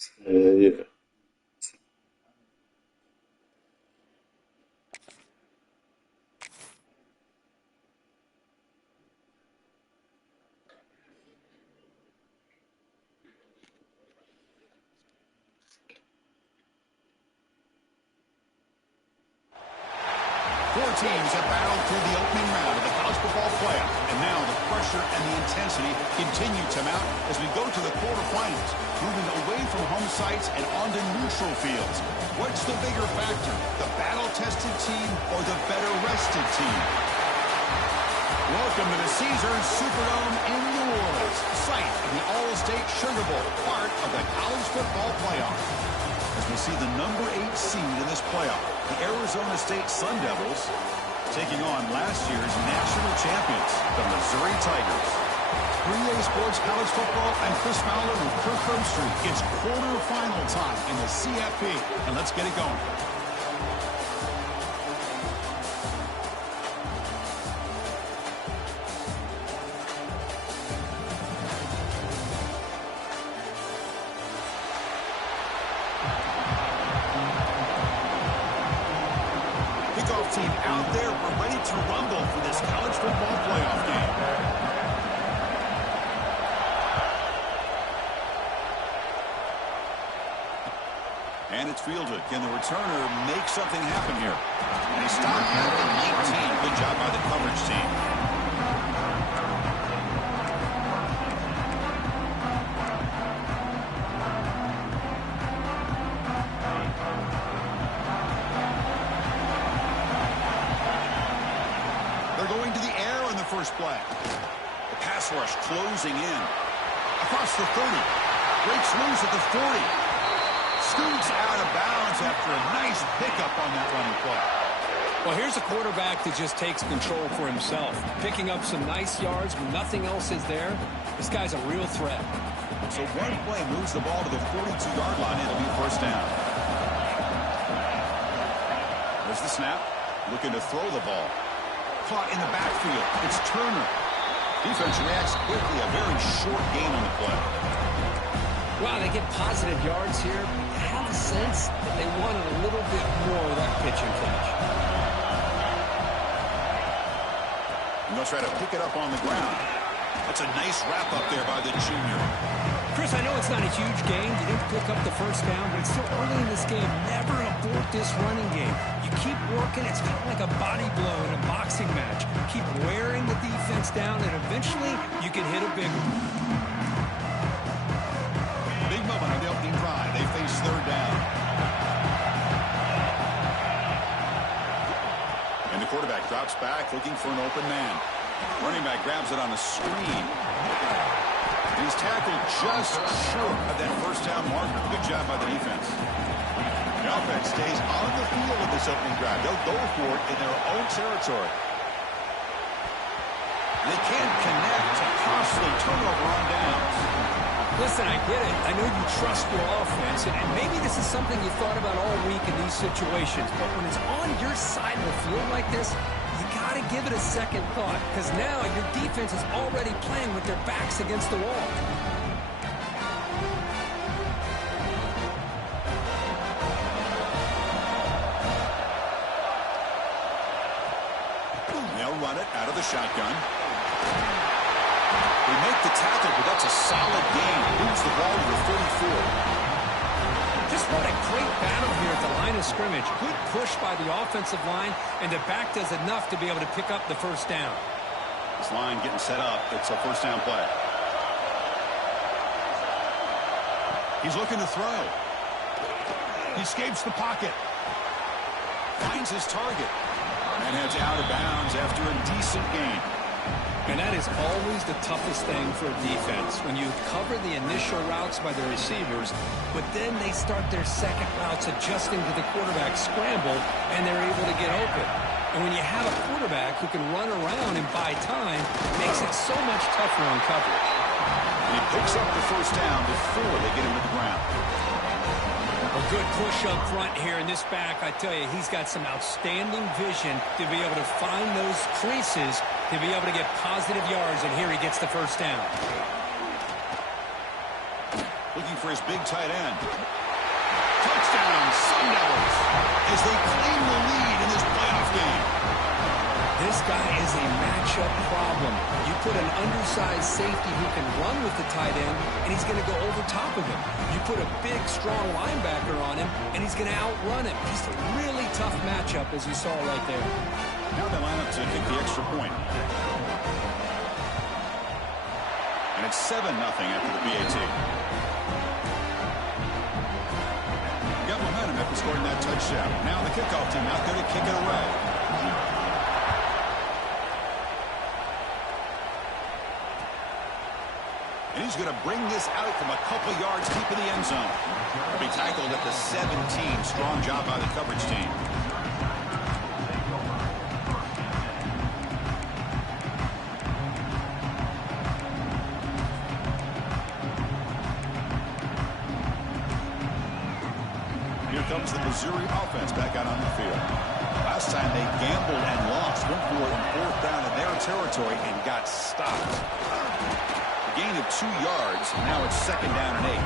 Yeah. 4 teams have battled through the opening round of the college football playoff, and now the pressure and the intensity continue to mount as we go to the quarterfinals, moving away from home sites and onto neutral fields. What's the bigger factor, the battle-tested team or the better-rested team? Welcome to the Caesars Superdome in New Orleans, site of the All-State Sugar Bowl, part of the college football playoff. As we see the number 8 seed in this playoff, the Arizona State Sun Devils, taking on last year's national champions, the Missouri Tigers. 3A Sports College Football, I'm Chris Fowler with Kirk Herbstreit. It's quarterfinal time in the CFP, and let's get it going. Team out there, we're ready to rumble for this college football playoff game. And it's fielded. Can the returner make something happen here? And he stopped at the 19. Good job by the coverage team. First play. The pass rush closing in. Across the 30. Breaks loose at the 40. Scoots out of bounds after a nice pickup on that running play. Well, here's a quarterback that just takes control for himself. Picking up some nice yards when nothing else is there. This guy's a real threat. So one play moves the ball to the 42-yard line. It'll be first down. There's the snap. Looking to throw the ball. Caught in the backfield. It's Turner. Defense reacts quickly. A very short gain on the play. Wow, they get positive yards here. I have a sense that they wanted a little bit more of that pitch and catch. And they'll try to pick it up on the ground. That's a nice wrap up there by the junior. Chris, I know it's not a huge game. You didn't pick up the first down, but it's still early in this game. Never abort this running game. You keep working. It's kind of like a body blow in a boxing match. Keep wearing the defense down, and eventually you can hit a big one. Big moment on the opening drive. They face third down. And the quarterback drops back, looking for an open man. Running back grabs it on a screen. He's tackled just short of that first down marker. Good job by the defense. The offense stays on the field in this opening drive. They'll go for it in their own territory. They can't connect. A costly turnover on downs. Listen, I get it. I know you trust your offense, and maybe this is something you thought about all week in these situations. But when it's on your side of the field like this, you got to give it a second thought, because now your defense is already playing with their backs against the wall. They'll run it out of the shotgun. They make the tackle, but that's a solid gain. Moves the ball to the 34. Just what a great battle here at the line of scrimmage. Good push by the offensive line, and the back does enough to be able to pick up the first down. This line getting set up. It's a first down play. He's looking to throw. He escapes the pocket. Finds his target. And heads out of bounds after a decent gain. And that is always the toughest thing for a defense, when you cover the initial routes by the receivers, but then they start their second routes adjusting to the quarterback scramble, and they're able to get open. And when you have a quarterback who can run around and buy time, it makes it so much tougher on coverage. And he picks up the first down before they get him to the ground. A good push up front here in this back. I tell you, he's got some outstanding vision to be able to find those creases, to be able to get positive yards, and here he gets the first down. Looking for his big tight end. Touchdown, Sun Devils, as they claim the lead in this playoff game. This guy is a matchup problem. You put an undersized safety who can run with the tight end, and he's going to go over top of him. You put a big, strong linebacker on him, and he's going to outrun him. Just a really tough matchup, as you saw right there. Now they line up to kick the extra point. And it's 7-0 after the PAT. Got momentum after scoring that touchdown. Now the kickoff team out there to kick it away. And he's going to bring this out from a couple yards deep in the end zone. He'll be tackled at the 17. Strong job by the coverage team. Here comes the Missouri offense back out on the field. Last time they gambled and lost. Went for it in 4th down in their territory and got stopped. Gain of 2 yards. Now it's 2nd down and 8.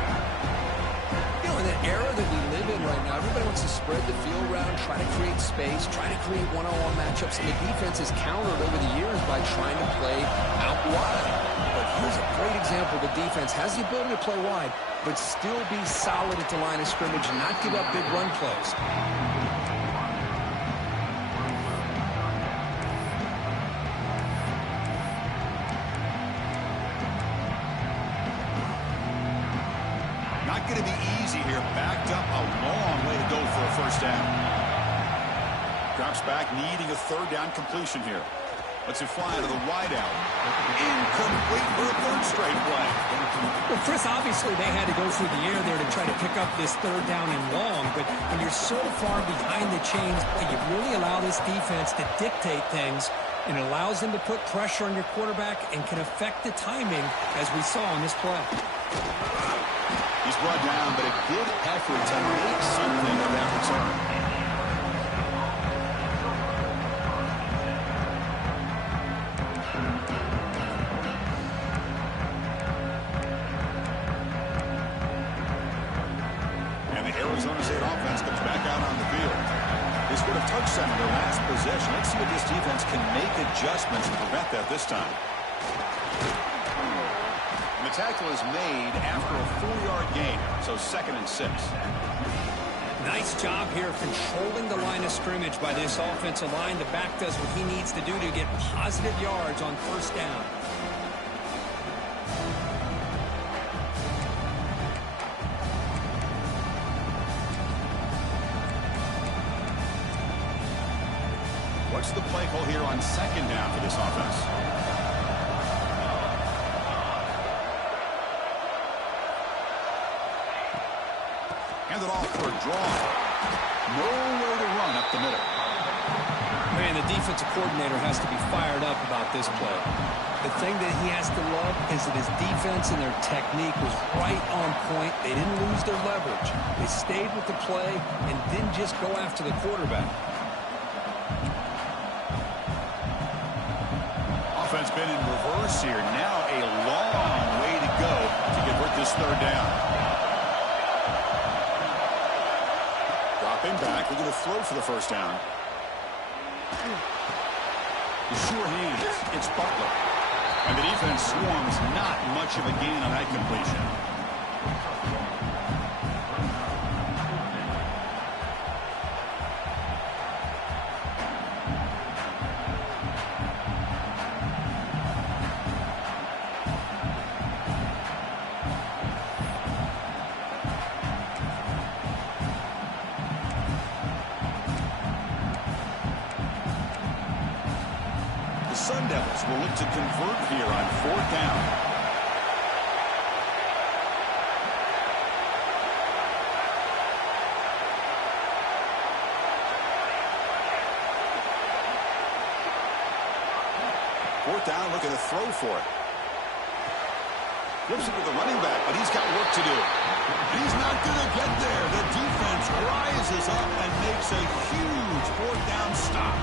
You know, in the era that we live in right now, everybody wants to spread the field around, try to create space, try to create one-on-one matchups, and the defense has countered over the years by trying to play out wide. But here's a great example. The defense has the ability to play wide, but still be solid at the line of scrimmage and not give up big run plays. Going to be easy here. Backed up a long way to go for a 1st down. Drops back, needing a 3rd down completion here. Lets it fly to the wideout. Incomplete for a 3rd straight play. Well, Chris, obviously they had to go through the air there to try to pick up this 3rd down and long, but when you're so far behind the chains, you really allow this defense to dictate things, and it allows them to put pressure on your quarterback and can affect the timing, as we saw in this play. He's brought down, but a good effort to make something of that return. And the Arizona State offense comes back out on the field. They scored a touchdown in their last possession. Let's see if this defense can make adjustments to prevent that this time. The tackle is made after a 4-yard gain, so 2nd and 6. Nice job here controlling the line of scrimmage by this offensive line. The back does what he needs to do to get positive yards on 1st down. What's the play call here on 2nd down for this offense? Handed off for a draw. Nowhere to run up the middle. Man, the defensive coordinator has to be fired up about this play. The thing that he has to love is that his defense and their technique was right on point. They didn't lose their leverage. They stayed with the play and didn't just go after the quarterback. Offense been in reverse here. Now a long way to go to convert this 3rd down. Dropping back, looking to throw for the 1st down. The sure hands, it's Butler. And the defense swarms, not much of a gain on that completion. Sun Devils will look to convert here on 4th down. Fourth down, looking to throw for it. Flips it to the running back, but he's got work to do. He's not going to get there. The defense rises up and makes a huge 4th down stop.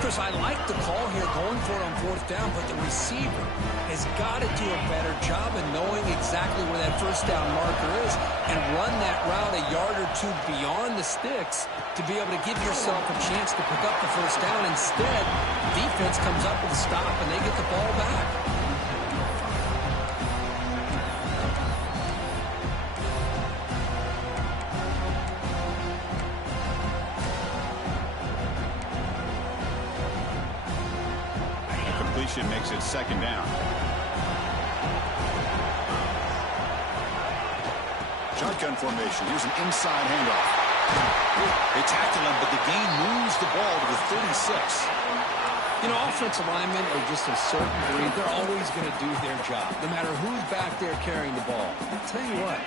Chris, I like the call here going for it on fourth down, but the receiver has got to do a better job of knowing exactly where that first down marker is and run that route a yard or two beyond the sticks to be able to give yourself a chance to pick up the first down. Instead, defense comes up with a stop and they get the ball back. Makes it second down. Shotgun formation. Here's an inside handoff. They tackle him, but the gain moves the ball to the 36. You know, offensive linemen are just a certain breed. They're always going to do their job, no matter who's back there carrying the ball. I'll tell you what,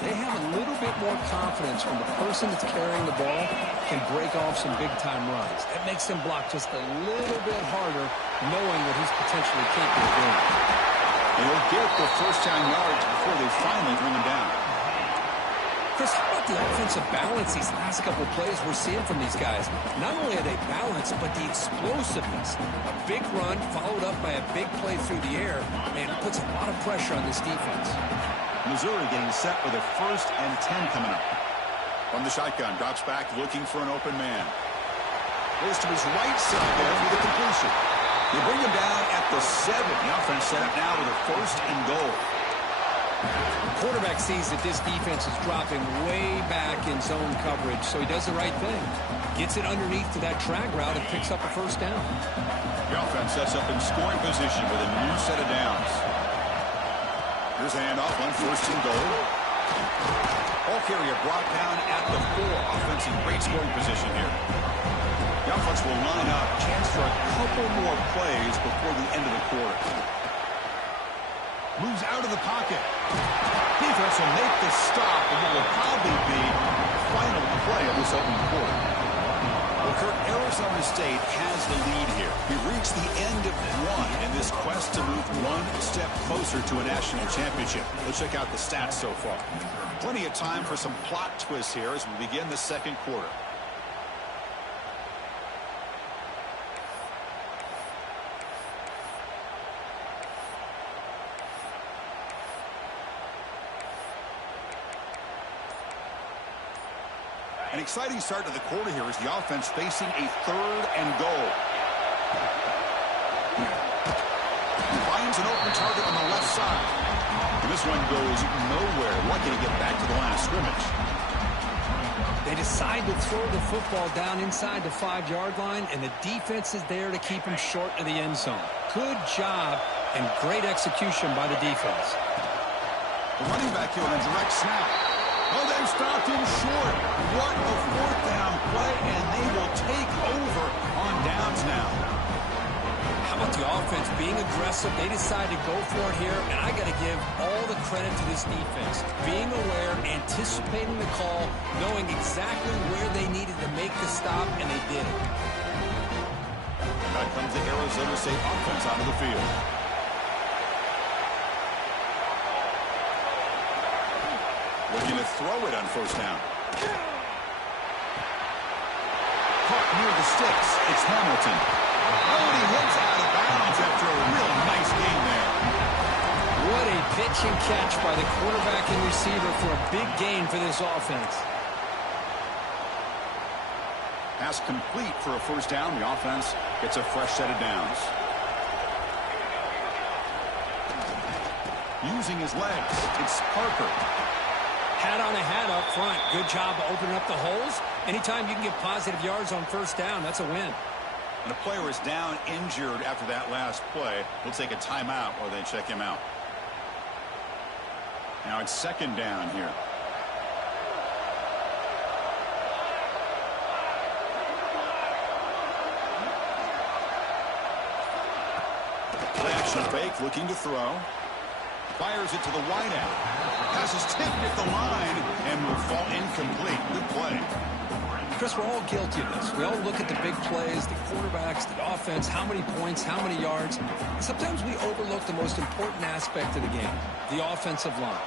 they have a little bit more confidence when the person that's carrying the ball can break off some big-time runs. That makes them block just a little bit harder, knowing what he's potentially capable of doing. They'll get the first down yards before they finally bring him down. Chris, how about the offensive balance these last couple of plays we're seeing from these guys? Not only are they balanced, but the explosiveness. A big run followed up by a big play through the air, man, it puts a lot of pressure on this defense. Missouri getting set with a 1st and 10 coming up. From the shotgun, drops back looking for an open man. Goes to his right side there for the completion. They bring him down at the 7. The offense set up now with a 1st and goal. The quarterback sees that this defense is dropping way back in zone coverage, so he does the right thing. Gets it underneath to that drag route and picks up a first down. The offense sets up in scoring position with a new set of downs. Here's a handoff on 1st and goal. Ball carrier brought down at the 4. Offense in great scoring position here. The offense will line up. Chance for a couple more plays before the end of the quarter. Moves out of the pocket. Defense will make the stop, and it will probably be the final play of this opening quarter. Well, Kurt, Arizona State has the lead here. We reached the end of one in this quest to move one step closer to a national championship. Let's check out the stats so far. Plenty of time for some plot twists here as we begin the second quarter. An exciting start to the quarter here as the offense facing a 3rd and goal. Finds an open target on the left side. And this one goes nowhere. Lucky to get back to the line of scrimmage. They decide to throw the football down inside the 5-yard line, and the defense is there to keep him short of the end zone. Good job and great execution by the defense. The running back here on a direct snap. Oh, they've stopped him short. What a 4th down play, and they will take over on downs now. How about the offense being aggressive? They decide to go for it here, and I got to give all the credit to this defense. Being aware, anticipating the call, knowing exactly where they needed to make the stop, and they did it. Back comes the Arizona State offense out of the field. Looking to throw it on 1st down. Caught near the sticks. It's Hamilton. Oh, and he hits out of bounds after a real nice game there. What a pitch and catch by the quarterback and receiver for a big gain for this offense. Pass complete for a 1st down. The offense gets a fresh set of downs. Using his legs, it's Parker. Hat on a hat up front. Good job opening up the holes. Anytime you can get positive yards on 1st down, that's a win. And a player is down injured after that last play. We'll take a timeout while they check him out. Now it's 2nd down here. Play action fake, looking to throw. Fires it to the wideout. Pass is tipped at the line and will fall incomplete. Good play. Chris, we're all guilty of this. We all look at the big plays, the quarterbacks, the offense, how many points, how many yards. Sometimes we overlook the most important aspect of the game, the offensive line.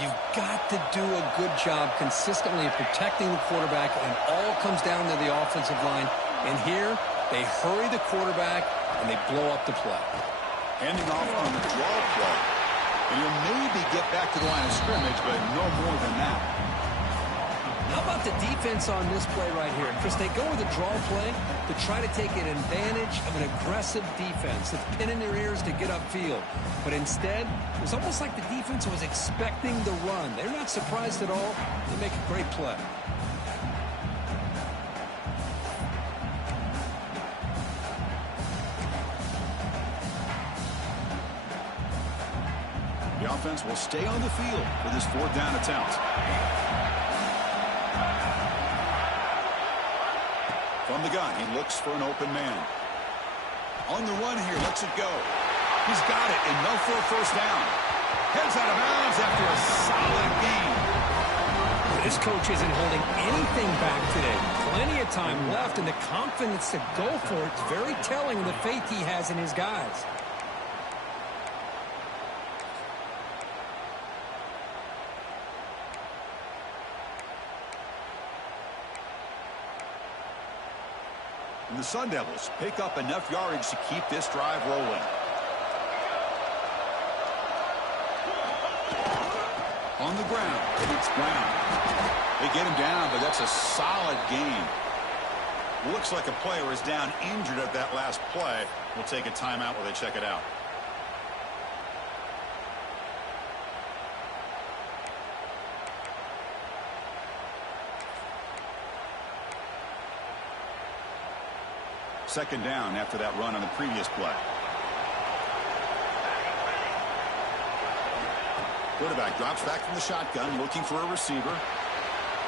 You've got to do a good job consistently of protecting the quarterback, and all comes down to the offensive line. And here, They hurry the quarterback, and they blow up the play. Handing off on the draw play. And he'll maybe get back to the line of scrimmage, but no more than that. How about the defense on this play right here? Chris, they go with a draw play to try to take an advantage of an aggressive defense that's pinning their ears to get upfield. But instead, it was almost like the defense was expecting the run. They're not surprised at all. They make a great play. The offense will stay on the field for this 4th down attempt. From the gun, he looks for an open man. On the run here, lets it go. He's got it, enough for a first down. Heads out of bounds after a solid game. This coach isn't holding anything back today. Plenty of time left, and the confidence to go for it is very telling of the faith he has in his guys. And the Sun Devils pick up enough yardage to keep this drive rolling. On the ground, it's Brown. They get him down, but that's a solid game. Looks like a player is down injured at that last play. We'll take a timeout while they check it out. Second down after that run on the previous play. Quarterback drops back from the shotgun, looking for a receiver.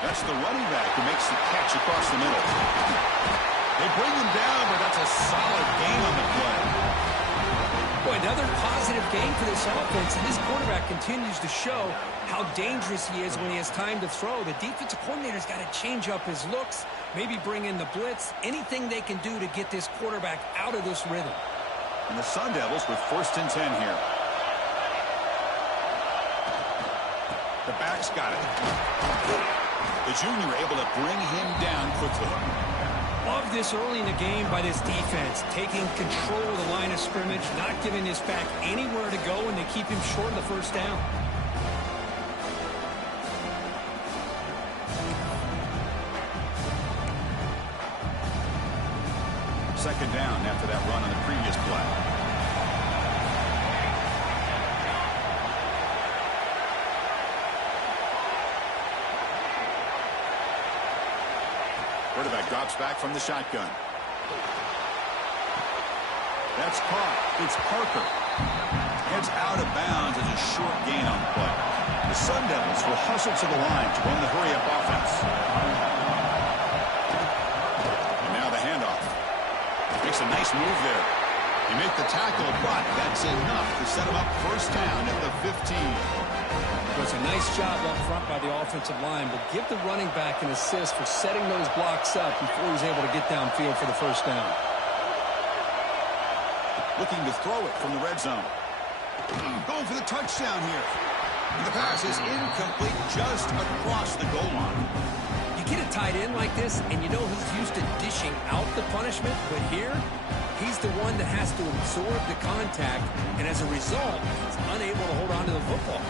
That's the running back who makes the catch across the middle. They bring him down, but that's a solid gain on the play. Boy, another positive game for this offense, and this quarterback continues to show how dangerous he is when he has time to throw. The defensive coordinator's got to change up his looks, maybe bring in the blitz, anything they can do to get this quarterback out of this rhythm. And the Sun Devils with 1st and 10 here. The back's got it. The junior able to bring him down quickly. Love this early in the game by this defense, taking control of the line of scrimmage, not giving this back anywhere to go, and they keep him short of the first down. Second down after that run on the previous play. Quarterback drops back from the shotgun. That's caught. It's Parker. Heads out of bounds as a short gain on the play. The Sun Devils will hustle to the line to run the hurry-up offense. And now the handoff. Makes a nice move there. He makes the tackle, but that's enough to set him up first down at the 15. It was a nice job up front by the offensive line, but give the running back an assist for setting those blocks up before he's able to get downfield for the first down. Looking to throw it from the red zone. Going for the touchdown here. And the pass is incomplete just across the goal line. You get a tight end like this, and you know he's used to dishing out the punishment, but here, he's the one that has to absorb the contact, and as a result, he's unable to hold on to the football.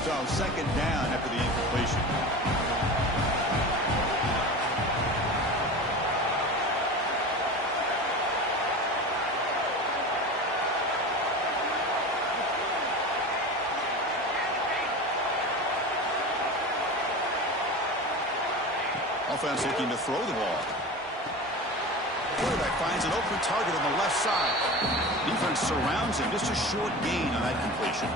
So second down after the incompletion. Offense looking to throw the ball. Quarterback finds an open target on the left side. Defense surrounds him. Just a short gain on that completion.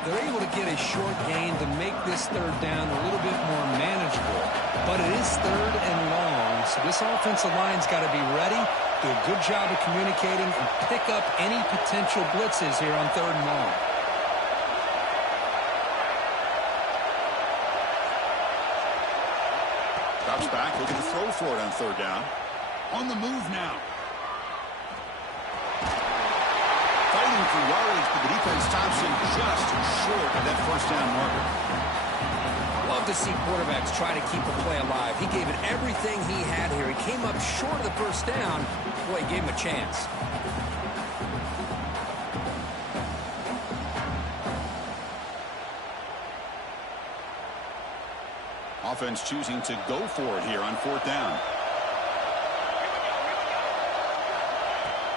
They're able to get a short gain to make this third down a little bit more manageable. But it is third and long, so this offensive line's got to be ready, do a good job of communicating, and pick up any potential blitzes here on third and long. Drops back, looking to throw for it on third down. On the move now. Fighting for yardage, but the defense stops him just short of that first down marker. Love to see quarterbacks try to keep a play alive. He gave it everything he had here. He came up short of the first down. Boy, he gave him a chance. Offense choosing to go for it here on 4th down.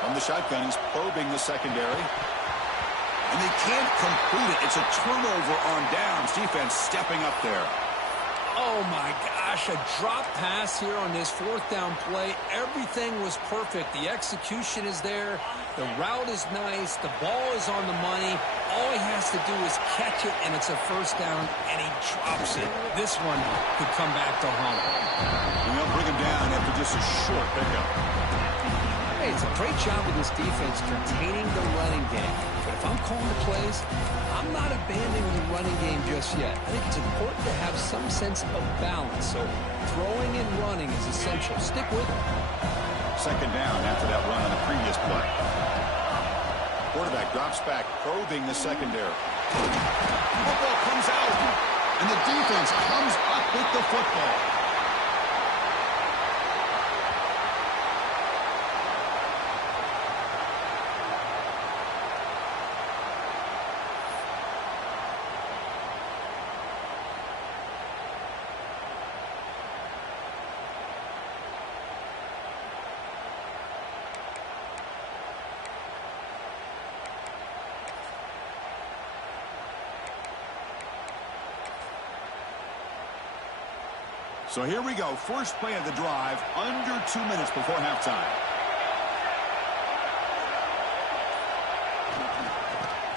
From the shotgun, he's probing the secondary. And they can't complete it. It's a turnover on downs. Defense stepping up there. Oh, my gosh. A drop pass here on this 4th down play. Everything was perfect. The execution is there. The route is nice. The ball is on the money. All he has to do is catch it, and it's a 1st down, and he drops it. This one could come back to haunt him. And they'll bring him down after just a short pickup. Hey, it's a great job of this defense containing the running game. But if I'm calling the plays, I'm not abandoning the running game just yet. I think it's important to have some sense of balance. So throwing and running is essential. Stick with it. 2nd down after that run on the previous play. Quarterback drops back, probing the secondary. Football comes out, and the defense comes up with the football. So here we go. First play of the drive, under 2 minutes before halftime.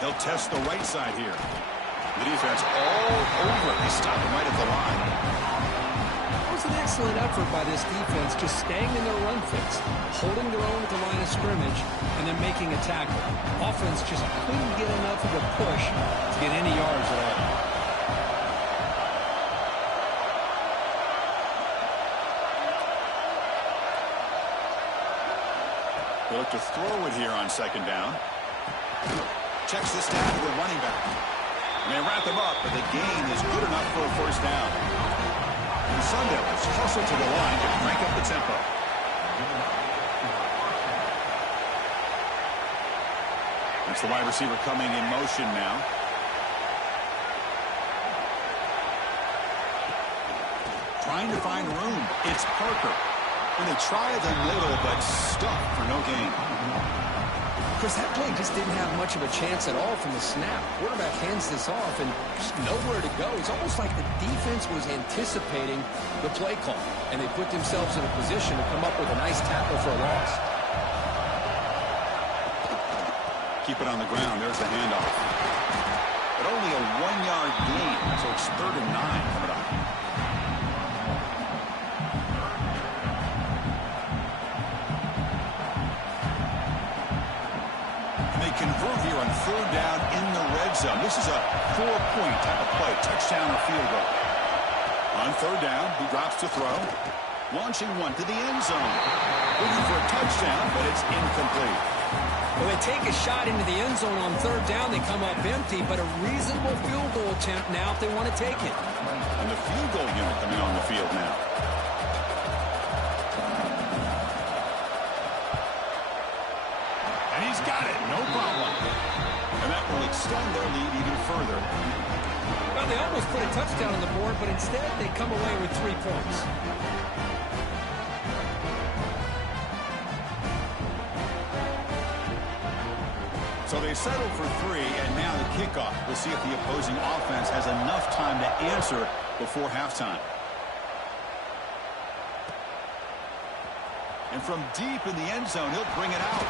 They'll test the right side here. The defense all over. They stop him right at the line. That was an excellent effort by this defense, just staying in their run fits, holding their own at the line of scrimmage, and then making a tackle. Offense just couldn't get enough of a push to get any yards at all. They look to throw it here on 2nd down. Checks the stat of the running back. And they wrap him up, but the gain is good enough for a 1st down. And Sundell's hustle to the line to crank up the tempo. That's the wide receiver coming in motion now. Trying to find room. It's Parker. And they try the middle, but stuck for no gain. Chris, that play just didn't have much of a chance at all from the snap. Quarterback hands this off and just nowhere to go. It's almost like the defense was anticipating the play call, and they put themselves in a position to come up with a nice tackle for a loss. Keep it on the ground. There's the handoff. But only a 1-yard gain, so it's 3rd and 9 coming up. Convert here on 3rd down in the red zone. This is a 4-point type of play, touchdown or field goal. On 3rd down, he drops to throw. Launching one to the end zone. Looking for a touchdown, but it's incomplete. Well, they take a shot into the end zone on 3rd down. They come up empty, but a reasonable field goal attempt now if they want to take it. And the field goal unit coming on the field now. And he's got it, no problem. And that will extend their lead even further. Well, they almost put a touchdown on the board, but instead they come away with 3 points. So they settle for 3, and now the kickoff. We'll see if the opposing offense has enough time to answer before halftime. And from deep in the end zone, he'll bring it out.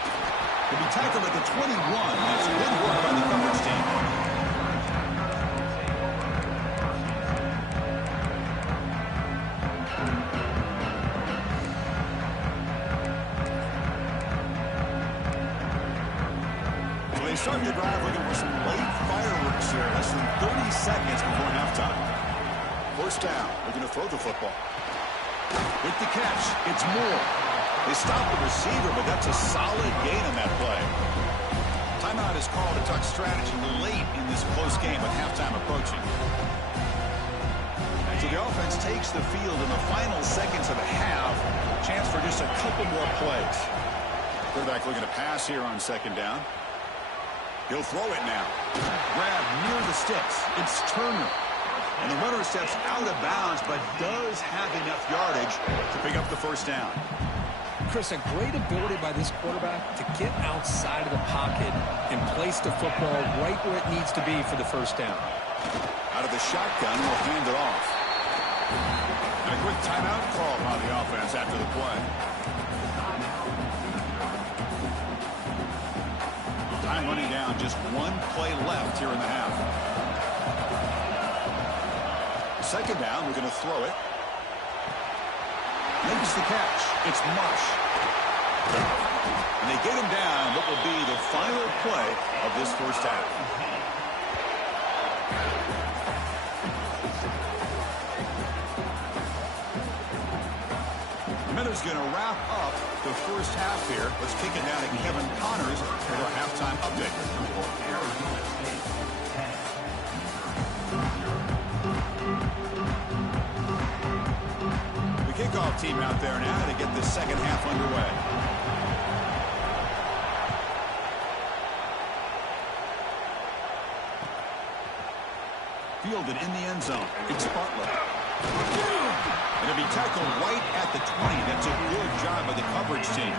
He'll be tackled at the 21. That's good work by the coverage team. So they start the drive looking for some late fireworks here. Less than 30 seconds before halftime. 1st down, looking to throw the football. With the catch, it's Moore. They stop the receiver, but that's a solid gain on that play. Timeout is called to talk strategy late in this close game with halftime approaching. As takes the field in the final seconds of a half. Chance for just a couple more plays. Quarterback looking to pass here on second down. He'll throw it now. Grab near the sticks. It's Turner. And the runner steps out of bounds, but does have enough yardage to pick up the first down. Chris, a great ability by this quarterback to get outside of the pocket and place the football right where it needs to be for the first down. Out of the shotgun, will hand it off. And a quick timeout call on the offense after the play. Time running down, just one play left here in the half. Second down, we're going to throw it. Makes the catch. It's Mush. And they get him down what will be the final play of this first half. Minutes going to wrap up the first half here. Let's kick it down to Kevin Connors for our halftime update. Kickoff team out there now to get the second half underway. Fielded in the end zone. It's Butler. And it'll be tackled right at the 20. That's a good job by the coverage team.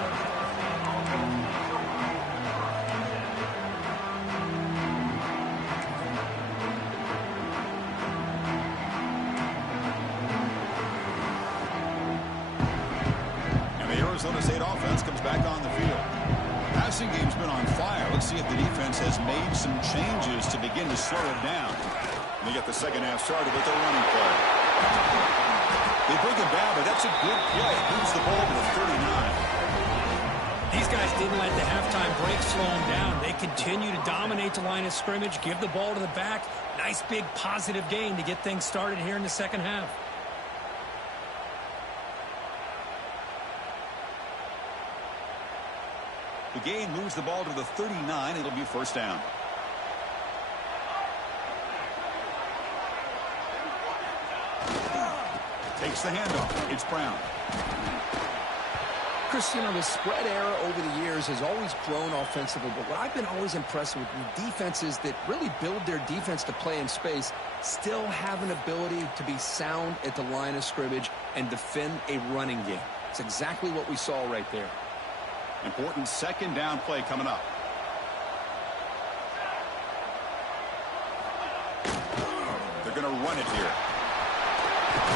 Arizona State offense comes back on the field. Passing game's been on fire. Let's see if the defense has made some changes to begin to slow it down. They get the second half started with their running play. They bring it down, but that's a good play. Moves the ball to the 39. These guys didn't let the halftime break slow them down. They continue to dominate the line of scrimmage, give the ball to the back. Nice big positive gain to get things started here in the second half. The gain moves the ball to the 39. It'll be first down. Takes the handoff. It's Brown. Chris, you know, the spread era over the years has always grown offensively, but what I've been always impressed with defenses that really build their defense to play in space still have an ability to be sound at the line of scrimmage and defend a running game. It's exactly what we saw right there. Important second down play coming up. They're going to run it here.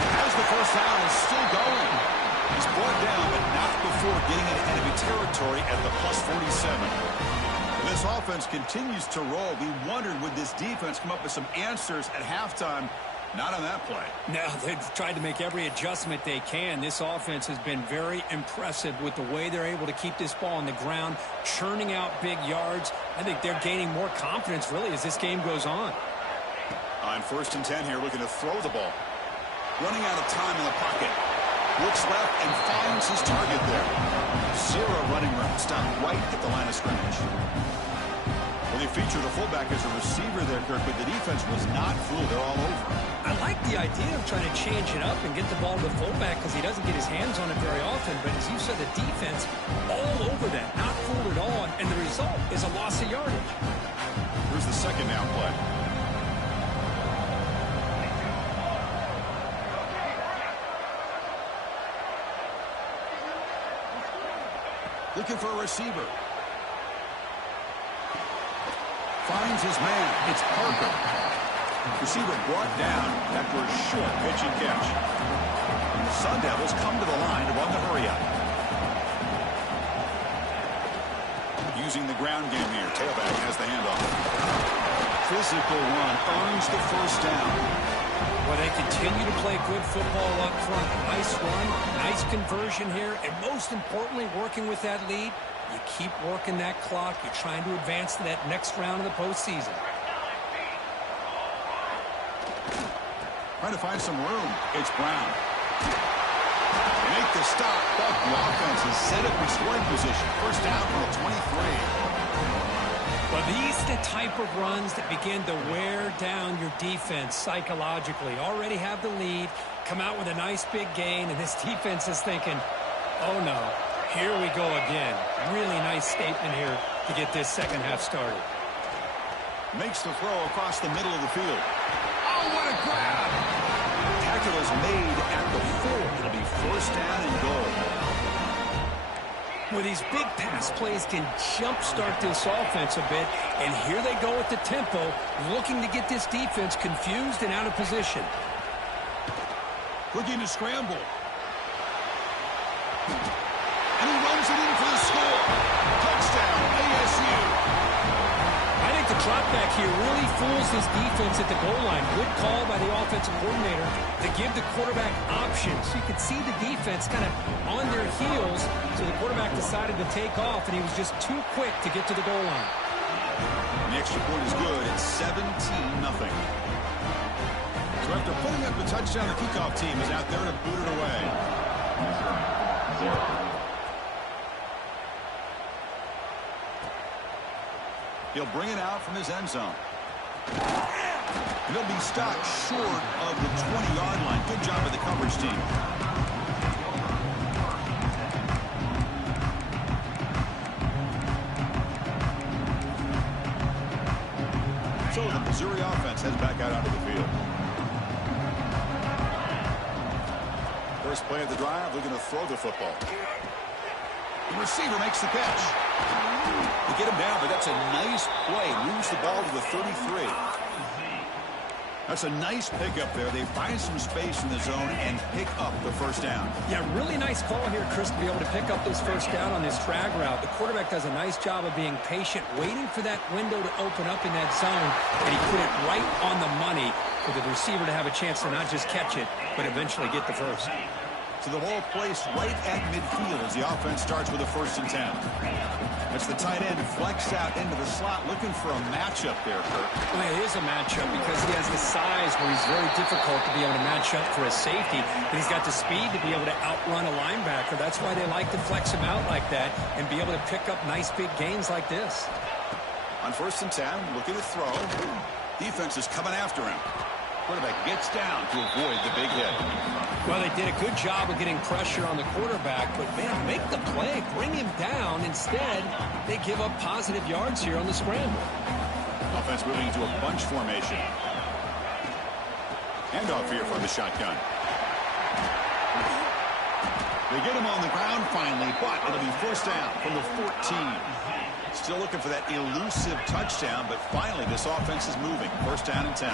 As the first down is still going. He's brought down, but not before getting into enemy territory at the plus 47. And this offense continues to roll. We wondered, would this defense come up with some answers at halftime? Not on that play. No, they've tried to make every adjustment they can. This offense has been very impressive with the way they're able to keep this ball on the ground, churning out big yards. I think they're gaining more confidence, really, as this game goes on. On 1st and 10 here, looking to throw the ball. Running out of time in the pocket. Looks left and finds his target there. Zero running room. Stopped right at the line of scrimmage. Well, they featured a fullback as a receiver there, Kirk, but the defense was not fooled. They're all over. I like the idea of trying to change it up and get the ball to the fullback because he doesn't get his hands on it very often. But as you said, the defense all over that, not fooled at all. And the result is a loss of yardage. Here's the second down play. Looking for a receiver. Finds his man. It's Parker. Receiver brought down after a short pitch and catch. Sun Devils come to the line to run the hurry-up. Using the ground game here. Tailback has the handoff. Physical run earns the first down. Well, they continue to play good football up front. Nice run, nice conversion here, and most importantly, working with that lead, you keep working that clock. You're trying to advance to that next round of the postseason. Trying to find some room. It's Brown. They make the stop, but the offense is set up in scoring position. First down from the 23. Well, these are the type of runs that begin to wear down your defense psychologically. Already have the lead, come out with a nice big gain, and this defense is thinking, oh no, here we go again. Really nice statement here to get this second half started. Makes the throw across the middle of the field. Oh, what a grab! Tackle is made at the 4. It'll be first down and goal. Well, these big pass plays can jumpstart this offense a bit, and here they go at the tempo, looking to get this defense confused and out of position. Looking to scramble. And he runs it in for the score. Touchdown, ASU. I think the drop back here really fools this defense at the goal line. Good call by the offensive coordinator to give the quarterback options. So you could see the defense kind of on their heels. So the quarterback decided to take off, and he was just too quick to get to the goal line. And the extra point is good. It's 17-0. So after putting up the touchdown, the kickoff team is out there to boot it away. He'll bring it out from his end zone. And he'll be stopped short of the 20-yard line. Good job by the coverage team. So the Missouri offense heads back out onto the field. First play of the drive, looking to throw the football. The receiver makes the catch. They get him down, but that's a nice play. Moves the ball to the 33. That's a nice pickup there. They find some space in the zone and pick up the first down. Yeah, really nice call here, Chris, to be able to pick up this first down on this drag route. The quarterback does a nice job of being patient, waiting for that window to open up in that zone, and he put it right on the money for the receiver to have a chance to not just catch it, but eventually get the first. So the ball placed right at midfield as the offense starts with a 1st and 10. That's the tight end flexed out into the slot, looking for a matchup there, Kurt. Well, it is a matchup because he has the size where he's very difficult to be able to match up for a safety, but he's got the speed to be able to outrun a linebacker. That's why they like to flex him out like that and be able to pick up nice big gains like this. On 1st and 10, looking to throw. Defense is coming after him. Quarterback gets down to avoid the big hit. Well, they did a good job of getting pressure on the quarterback, but, man, make the play, bring him down. Instead, they give up positive yards here on the scramble. Offense moving into a bunch formation. Handoff here from the shotgun. They get him on the ground finally, but it'll be first down from the 14. Still looking for that elusive touchdown, but finally this offense is moving. First down and 10.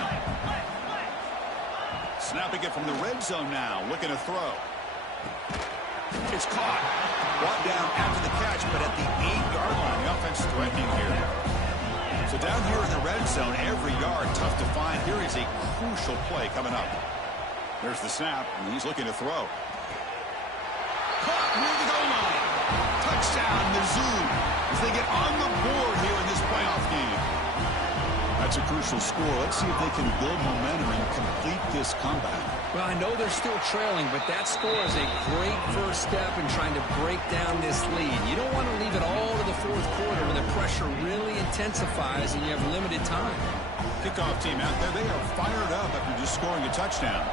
Snapping it from the red zone now, looking to throw. It's caught. Brought down after the catch, but at the 8-yard line, the offense threatening here. So down here in the red zone, every yard tough to find. Here is a crucial play coming up. There's the snap, and he's looking to throw. Caught near the goal line. Touchdown, Mizzou, as they get on the board here in this playoff game. That's a crucial score. Let's see if they can build momentum and complete this comeback. Well, I know they're still trailing, but that score is a great first step in trying to break down this lead. You don't want to leave it all to the 4th quarter when the pressure really intensifies and you have limited time. Kickoff team out there, they are fired up after just scoring a touchdown.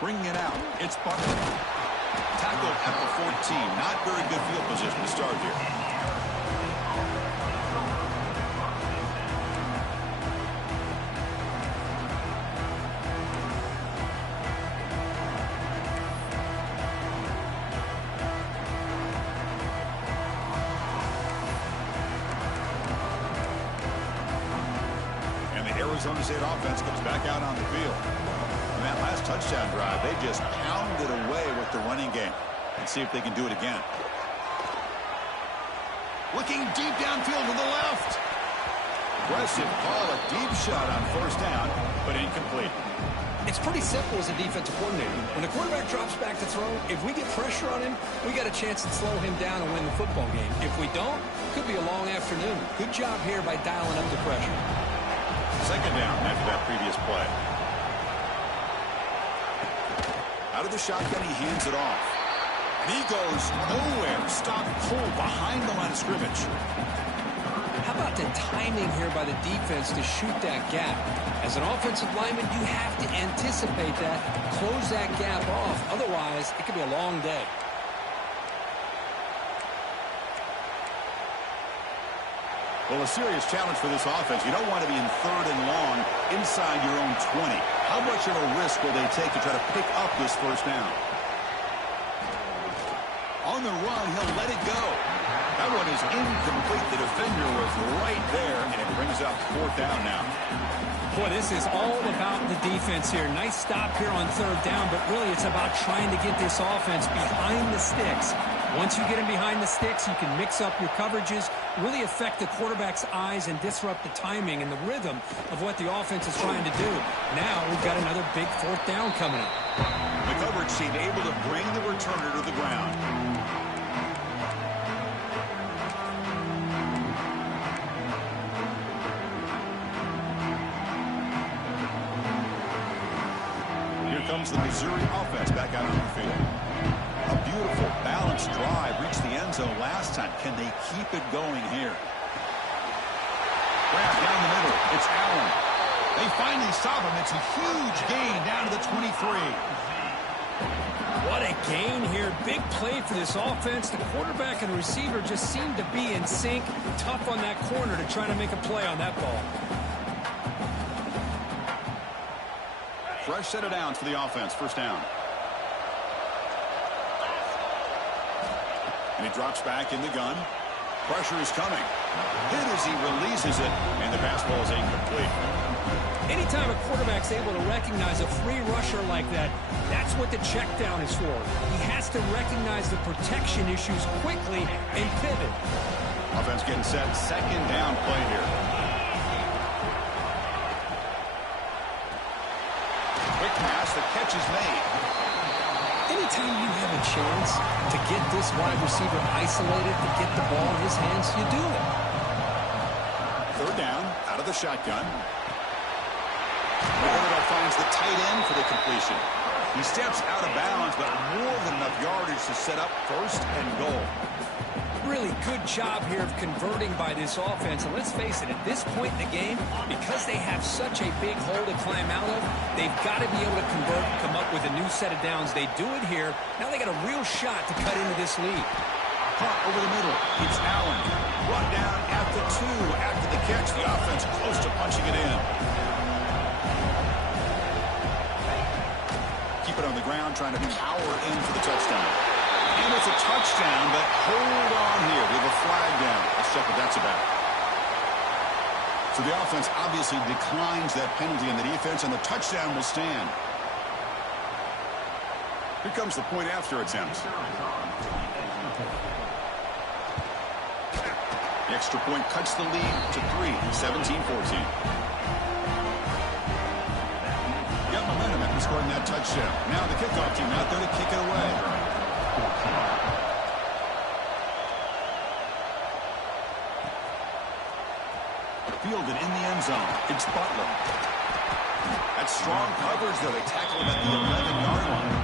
Bringing it out, it's Butler. Tackled at the 14. Not very good field position to start here. And the Arizona State offense comes back out on the field. In that last touchdown drive, they just pounded away with the running game. Let's see if they can do it again. Looking deep downfield to the left. Aggressive call, a deep shot on first down, but incomplete. It's pretty simple as a defensive coordinator. When the quarterback drops back to throw, if we get pressure on him, we got a chance to slow him down and win the football game. If we don't, it could be a long afternoon. Good job here by dialing up the pressure. Second down after that previous play. Out of the shotgun, he hands it off. He goes nowhere. Stop cold behind the line of scrimmage. How about the timing here by the defense to shoot that gap? As an offensive lineman, you have to anticipate that, close that gap off. Otherwise, it could be a long day. Well, a serious challenge for this offense. You don't want to be in 3rd and long inside your own 20. How much of a risk will they take to try to pick up this first down? On the run, he'll let it go. That one is incomplete. The defender was right there, and it brings up 4th down now. Boy, this is all about the defense here. Nice stop here on 3rd down, but really it's about trying to get this offense behind the sticks. Once you get him behind the sticks, you can mix up your coverages, really affect the quarterback's eyes and disrupt the timing and the rhythm of what the offense is trying to do. Now we've got another big 4th down coming up. The coverage team able to bring the returner to the ground. Here comes the Missouri offense back out on the field. A beautiful, balanced drive. Reached the end zone last time. Can they keep it going here? Grab down the middle. It's Allen. They finally stop him. It's a huge gain down to the 23. What a gain here. Big play for this offense. The quarterback and receiver just seem to be in sync. Tough on that corner to try to make a play on that ball. Fresh set of downs for the offense. First down. And he drops back in the gun. Pressure is coming. Hit as he releases it, and the pass ball is incomplete. Anytime a quarterback's able to recognize a free rusher like that, that's what the check down is for. He has to recognize the protection issues quickly and pivot. Offense getting set. Second down play here. Quick pass. The catch is made. Anytime you have a chance to get this wide receiver isolated, to get the ball in his hands, you do it. 3rd down, out of the shotgun. Roberto finds the tight end for the completion. He steps out of bounds, but more than enough yardage to set up 1st and goal. Really good job here of converting by this offense. And let's face it, at this point in the game, because they have such a big hole to climb out of, they've got to be able to convert, come up with a new set of downs. They do it here. Now they got a real shot to cut into this lead. Punt over the middle. It's Allen. Run down at the 2. After the catch, the offense close to punching it in. Keep it on the ground, trying to power in for the touchdown. And it's a touchdown, but hold on here. We have a flag down. Let's check what that's about. So the offense obviously declines that penalty in the defense, and the touchdown will stand. Here comes the point after attempt. The extra point cuts the lead to 3, 17-14. Got momentum after scoring that touchdown. Now the kickoff team out there to kick it away. Fielded in the end zone. It's Butler. That's strong coverage, though. They tackle him at the 11-yard line.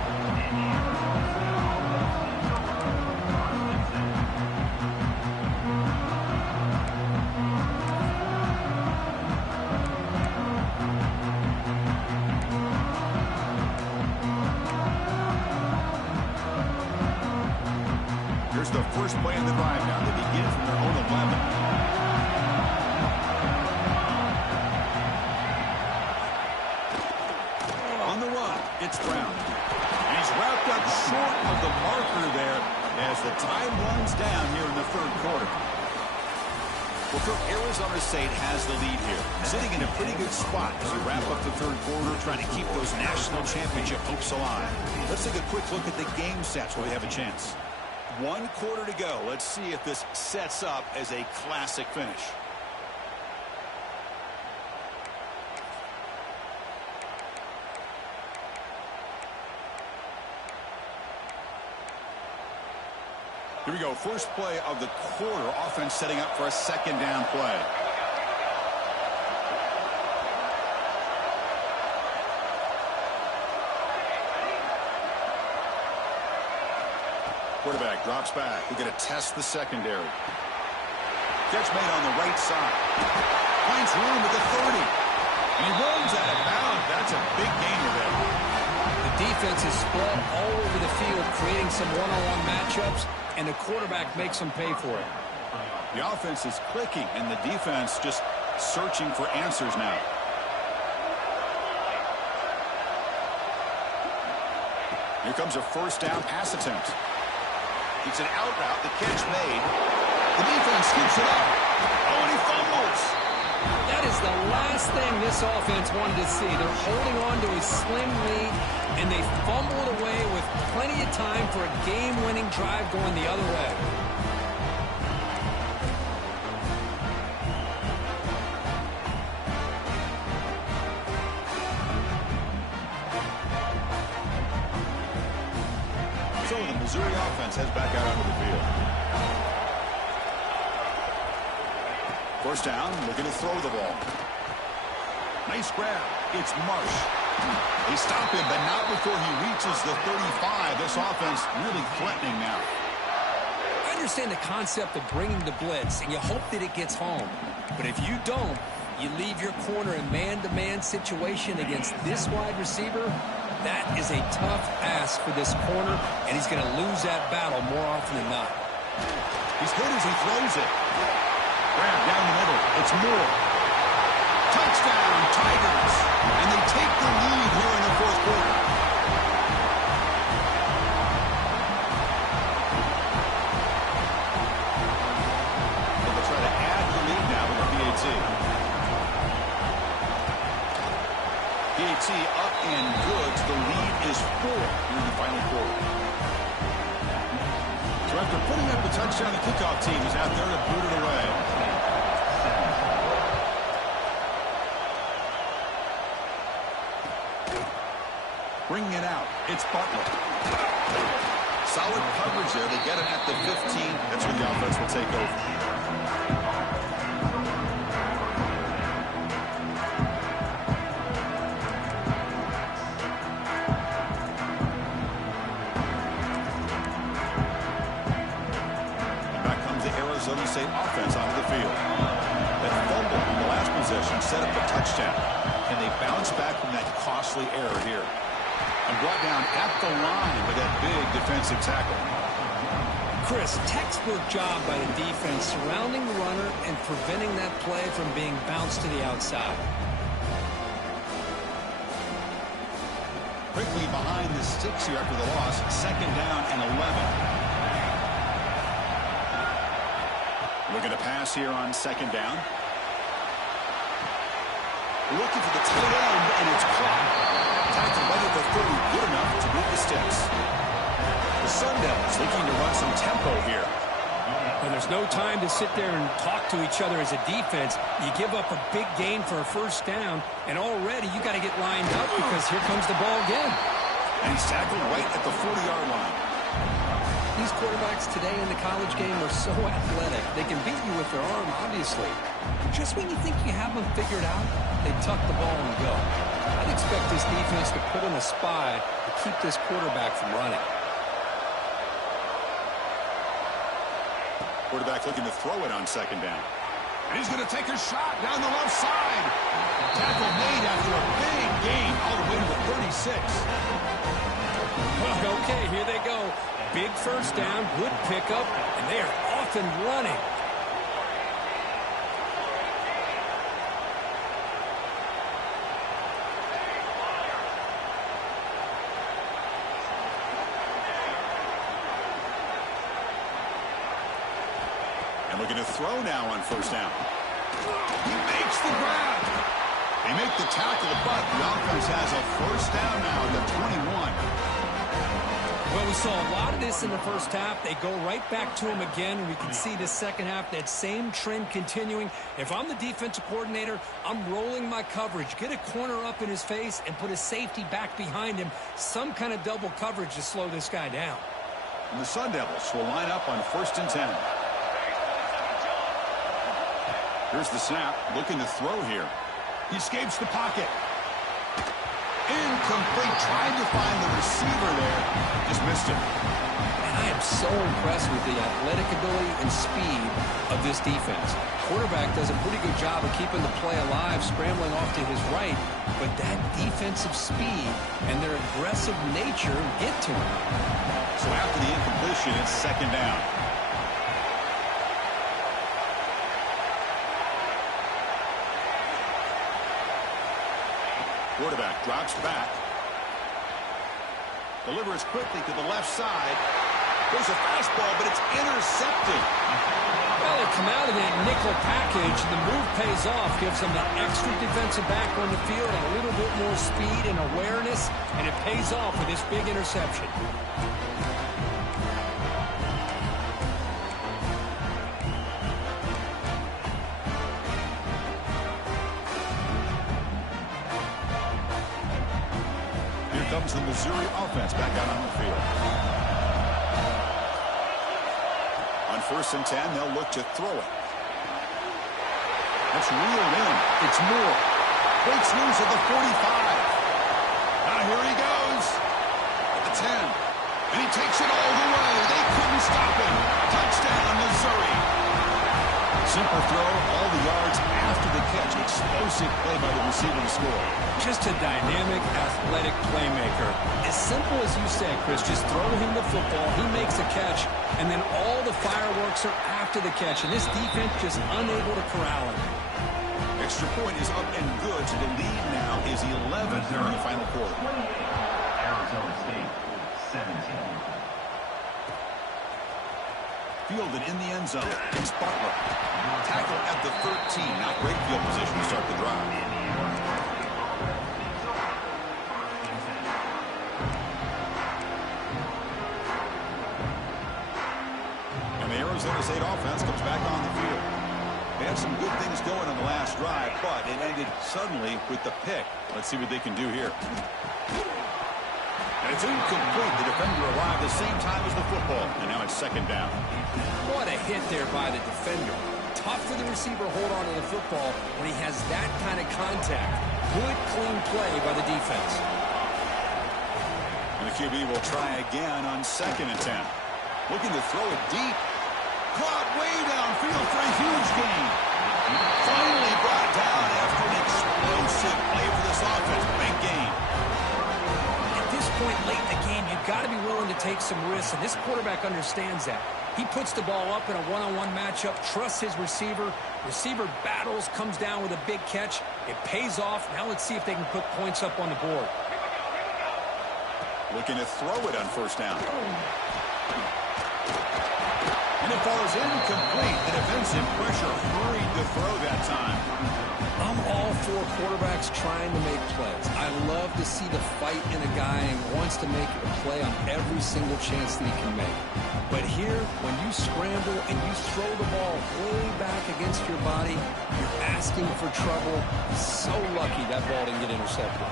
Here's the first play in the drive now. They begin from their own 11. It's Brown. And he's wrapped up short of the marker there as the time runs down here in the 3rd quarter. Well, Cook, Arizona State has the lead here, sitting in a pretty good spot as we wrap up the 3rd quarter, trying to keep those national championship hopes alive. Let's take a quick look at the game stats while we have a chance. 1 quarter to go. Let's see if this sets up as a classic finish. Here we go. First play of the quarter. Offense setting up for a 2nd down play. Quarterback drops back. We're going to test the secondary. Catch made on the right side. Finds room at the 30. And he runs out of bounds. That's a big gainer there. The defense is spread all over the field, creating some one-on-one matchups, and the quarterback makes them pay for it. The offense is clicking, and the defense just searching for answers now. Here comes a first down pass attempt. It's an out route. The catch made. The defense scoops it up. Oh, and he fumbles. That is the last thing this offense wanted to see. They're holding on to a slim lead, and they fumble it away with plenty of time for a game-winning drive going the other way. So the Missouri offense heads back out onto the field. First down, looking to throw the ball. Nice grab. It's Marsh. They stop him, but not before he reaches the 35. This offense really threatening now. I understand the concept of bringing the blitz, and you hope that it gets home. But if you don't, you leave your corner in man-to-man situation against this wide receiver. That is a tough ask for this corner, and he's going to lose that battle more often than not. He's good as he throws it. Grab down the middle. It's Moore. Touchdown, Tigers. And they take the lead here in the fourth quarter. They'll try to add the lead now with the PAT. PAT up and good. The lead is 4 here in the final quarter. So after putting up the touchdown, the kickoff team is out there to boot it away. Bringing it out. It's Butler. Solid coverage there. They get it at the 15. That's when the offense will take over. And back comes the Arizona State offense onto the field. That fumble on the last possession set up a touchdown. And they bounce back from that costly error here. And brought down at the line with that big defensive tackle. Chris, textbook job by the defense surrounding the runner and preventing that play from being bounced to the outside. Quickly behind the sticks here after the loss. Second down and 11. Looking to pass here on second down. Looking for the tight end, and it's caught. Tackled right at the 30, good enough to beat the sticks. The Sun Devils looking to run some tempo here. Well, there's no time to sit there and talk to each other as a defense. You give up a big gain for a first down, and already you got to get lined up because here comes the ball again. And he's tackled right at the 40-yard line. These quarterbacks today in the college game are so athletic. They can beat you with their arm, obviously. Just when you think you have them figured out, they tuck the ball and go. I'd expect this defense to put in a spy to keep this quarterback from running. Quarterback looking to throw it on second down. And he's going to take a shot down the left side. Tackle made after a big gain all the way to the 36. Okay, here they go. Big first down, good pickup, and they are off and running. And looking to throw now on first down. He makes the grab. They make the tackle, but the offense has a first down now at the 21. Well, we saw a lot of this in the first half. They go right back to him again, and we can see the second half, that same trend continuing. If I'm the defensive coordinator, I'm rolling my coverage. Get a corner up in his face and put a safety back behind him. Some kind of double coverage to slow this guy down. And the Sun Devils will line up on first and 10. Here's the snap, looking to throw here. He escapes the pocket. Incomplete, trying to find the receiver there. Just missed him. And I am so impressed with the athletic ability and speed of this defense. Quarterback does a pretty good job of keeping the play alive, scrambling off to his right, but that defensive speed and their aggressive nature get to him. So after the incompletion, it's second down. Quarterback drops back. Delivers quickly to the left side. There's a fastball, but it's intercepted. Well, they come out of that nickel package. The move pays off, gives them an extra defensive back on the field, and a little bit more speed and awareness, and it pays off with this big interception. Here comes the Missouri offense back out on the field. On 1st and 10, they'll look to throw it. That's reeled in. It's Moore. Breaks loose at the 45. Now here he goes. At the 10. And he takes it all the way. They couldn't stop him. Touchdown, Missouri. Simple throw, all the yards after the catch. Explosive play by the receiver to score. Just a dynamic, athletic playmaker. As simple as you said, Chris, just throw him the football, he makes a catch, and then all the fireworks are after the catch, and this defense just unable to corral him. Extra point is up and good, so the lead now is 11 here in the final quarter. Arizona State, 17. Fielded in the end zone. It's Butler. Tackle at the 13. Not great field position to start the drive. And the Arizona State offense comes back on the field. They had some good things going on the last drive, but it ended suddenly with the pick. Let's see what they can do here. And it's incomplete. The defender arrived the same time as the football. And now it's second down. What a hit there by the defender. Tough for the receiver to hold on to the football when he has that kind of contact. Good, clean play by the defense. And the QB will try again on 2nd and 10. Looking to throw it deep. Caught way downfield for a huge gain. Finally brought down after an explosive play for this offense. Big gain. At this point late in the game, you've got to be willing to take some risks, and this quarterback understands that. He puts the ball up in a one-on-one matchup, trusts his receiver. Receiver battles, comes down with a big catch. It pays off. Now let's see if they can put points up on the board. Looking to throw it on 1st down. And it falls incomplete. The defensive pressure hurried to throw that time. I'm all for quarterbacks trying to make plays. I love to see the fight in a guy and wants to make a play on every single chance that he can make. But here, when you scramble and you throw the ball way back against your body, you're asking for trouble. So lucky that ball didn't get intercepted.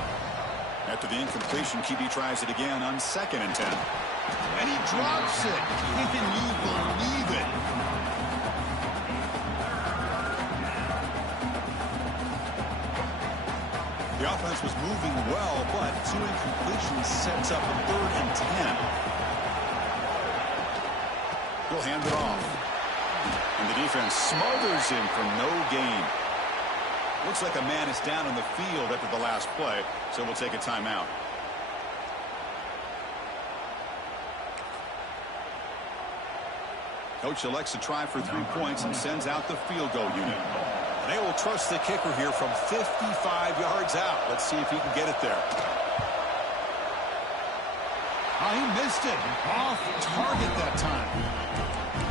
After the incompletion, QB tries it again on 2nd and 10. And he drops it. Can you believe it? The offense was moving well, but 2 incompletions sets up a 3rd and 10. He'll hand it off. And the defense smothers him for no gain. Looks like a man is down on the field after the last play, so we'll take a timeout. Coach elects to try for 3 points and sends out the field goal unit. And they will trust the kicker here from 55 yards out. Let's see if he can get it there. Oh, he missed it. Off target that time.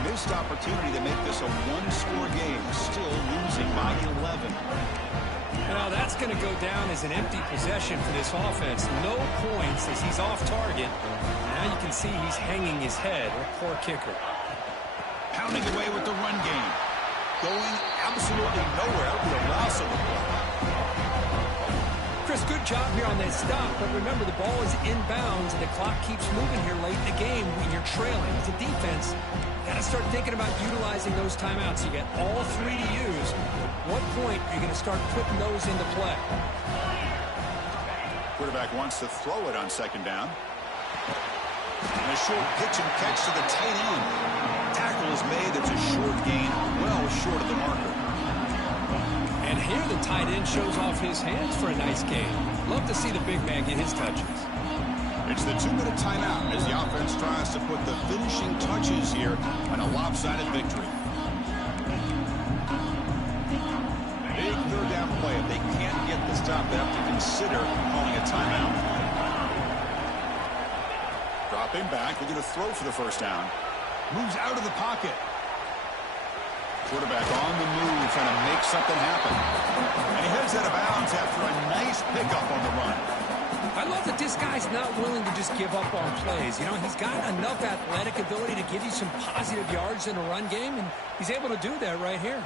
Missed opportunity to make this a one-score game. Still losing by 11. Now that's going to go down as an empty possession for this offense. No points as he's off target. Now you can see he's hanging his head. Poor kicker. Pounding away with the run game. Going absolutely nowhere. That would be a loss of the play. Chris, good job here on that stop, but remember the ball is inbounds and the clock keeps moving here late in the game when you're trailing. As a defense, got to start thinking about utilizing those timeouts. You get all 3 to use. At what point are you going to start putting those into play? Quarterback wants to throw it on 2nd down. And a short pitch and catch to the tight end. Tackle is made. That's a short gain, well short of the marker. And here the tight end shows off his hands for a nice gain. Love to see the big man get his touches. It's the 2-minute timeout as the offense tries to put the finishing touches here on a lopsided victory. Big third down play. If they can't get the stop, they have to consider calling a timeout. Dropping back, looking to throw for the first down. Moves out of the pocket. Quarterback on the move, trying to make something happen. And he heads out of bounds after a nice pickup on the run. I love that this guy's not willing to just give up on plays. You know, he's got enough athletic ability to give you some positive yards in a run game, and he's able to do that right here.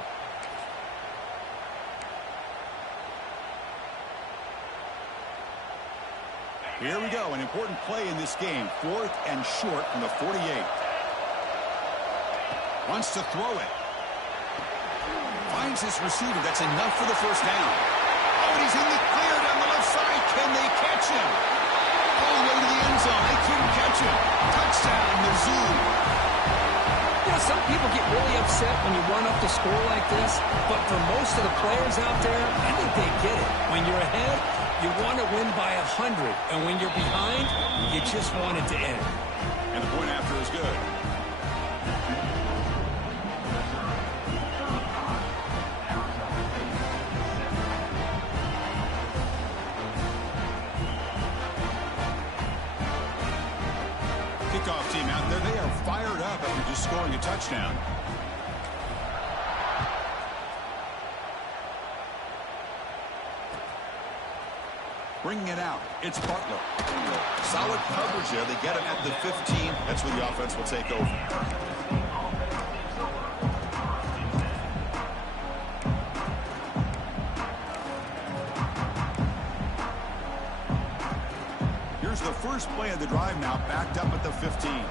Here we go, an important play in this game. 4th and short from the 48. Wants to throw it. Finds his receiver. That's enough for the first down. Oh, and he's in the clear down the left side. Can they catch him? All the way to the end zone. They couldn't catch him. Touchdown, Mizzou. You know, some people get really upset when you run up the score like this, but for most of the players out there, I think they get it. When you're ahead, you want to win by 100, and when you're behind, you just want it to end. And the point after is good. Kickoff team out there, they are fired up after just scoring a touchdown. Bringing it out, it's Butler. Solid coverage there. They get him at the 15. That's where the offense will take over. Here's the first play of the drive now, backed up at the 15.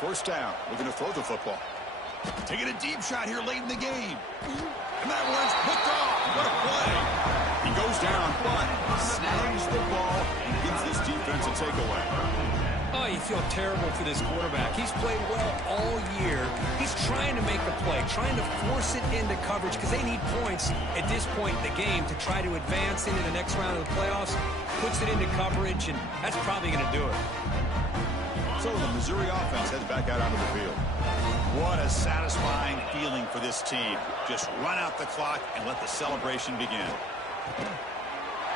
First down. We're going to throw the football. Taking a deep shot here late in the game. And that one's hooked off. What a play. He goes down, but snags the ball and gives this defense a takeaway. Oh, you feel terrible for this quarterback. He's played well all year. He's trying to make the play, trying to force it into coverage because they need points at this point in the game to try to advance into the next round of the playoffs. Puts it into coverage, and that's probably going to do it. So the Missouri offense heads back out onto the field. What a satisfying feeling for this team. Just run out the clock and let the celebration begin.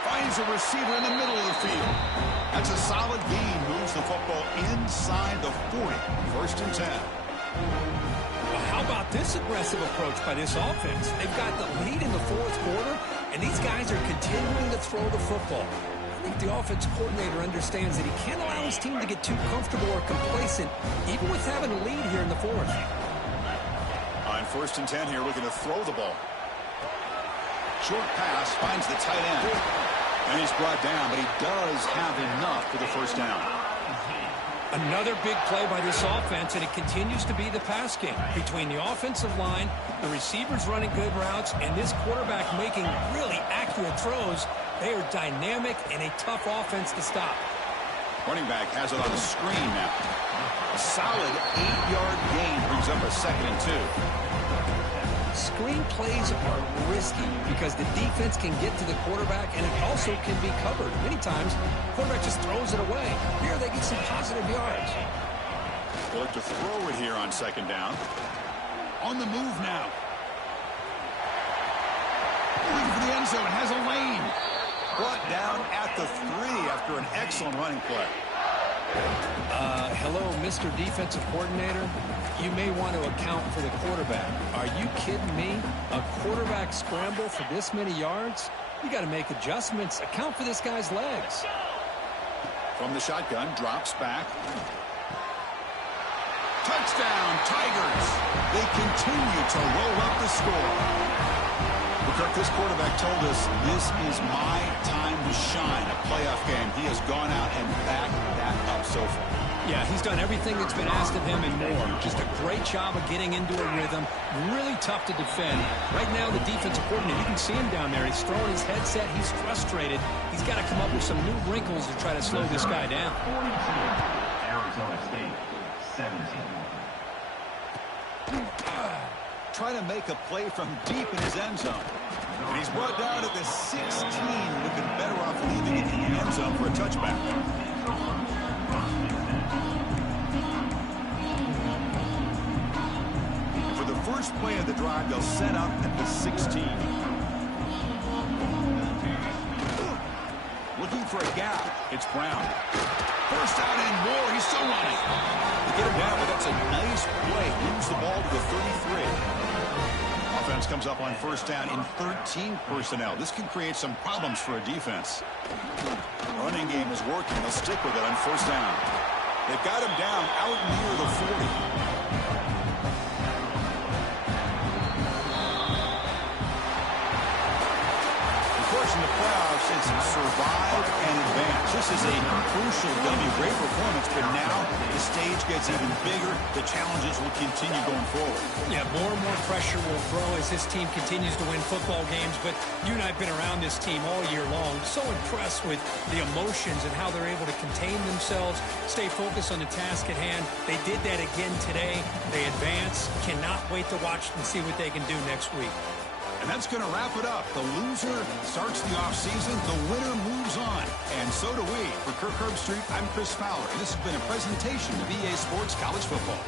Finds a receiver in the middle of the field. That's a solid gain. Moves the football inside the 40. 1st and 10. Well, how about this aggressive approach by this offense? They've got the lead in the 4th quarter, and these guys are continuing to throw the football. I think the offense coordinator understands that he can't allow his team to get too comfortable or complacent, even with having a lead here in the 4th. On 1st and 10 here, looking to throw the ball. Short pass, finds the tight end. And he's brought down, but he does have enough for the first down. Another big play by this offense, and it continues to be the pass game. Between the offensive line, the receivers running good routes, and this quarterback making really accurate throws, they are dynamic and a tough offense to stop. Running back has it on the screen now. A solid 8-yard gain brings up a 2nd and 2. Screen plays are risky because the defense can get to the quarterback, and it also can be covered. Many times, the quarterback just throws it away. Here, they get some positive yards. They'll look to throw it here on 2nd down. On the move now. Looking for the end zone. Has a lane. Brought down at the 3 after an excellent running play. Hello, Mr. Defensive Coordinator. You may want to account for the quarterback. Are you kidding me? A quarterback scramble for this many yards? You got to make adjustments. Account for this guy's legs. From the shotgun, drops back. Touchdown, Tigers. They continue to roll up the score. Kirk, this quarterback told us this is my time to shine, a playoff game. He has gone out and backed that up so far. Yeah, he's done everything that's been asked of him and more. Just a great job of getting into a rhythm. Really tough to defend. Right now, the defensive coordinator, you can see him down there. He's throwing his headset. He's frustrated. He's got to come up with some new wrinkles to try to slow this guy down. 42, Arizona State, 17. Trying to make a play from deep in his end zone. And he's brought down at the 16. Would have been better off leaving it in the end zone for a touchback. For the first play of the drive, they'll set up at the 16. Looking for a gap. It's Brown. First down and more. He's still running. They get him down, but that's a nice play. Moves the ball to the 33. Offense comes up on first down in 13 personnel. This can create some problems for a defense. Running game is working. They'll stick with it on first down. They've got him down out near the 40. In the playoffs, it's survive and advance. This is a crucial W. Great performance, but now the stage gets even bigger. The challenges will continue going forward. Yeah, more and more pressure will grow as this team continues to win football games, but you and I have been around this team all year long. So impressed with the emotions and how they're able to contain themselves, stay focused on the task at hand. They did that again today. They advance. Cannot wait to watch and see what they can do next week. And that's going to wrap it up. The loser starts the offseason. The winner moves on. And so do we. For Kirk Herbstreit, I'm Chris Fowler. And this has been a presentation of EA Sports College Football.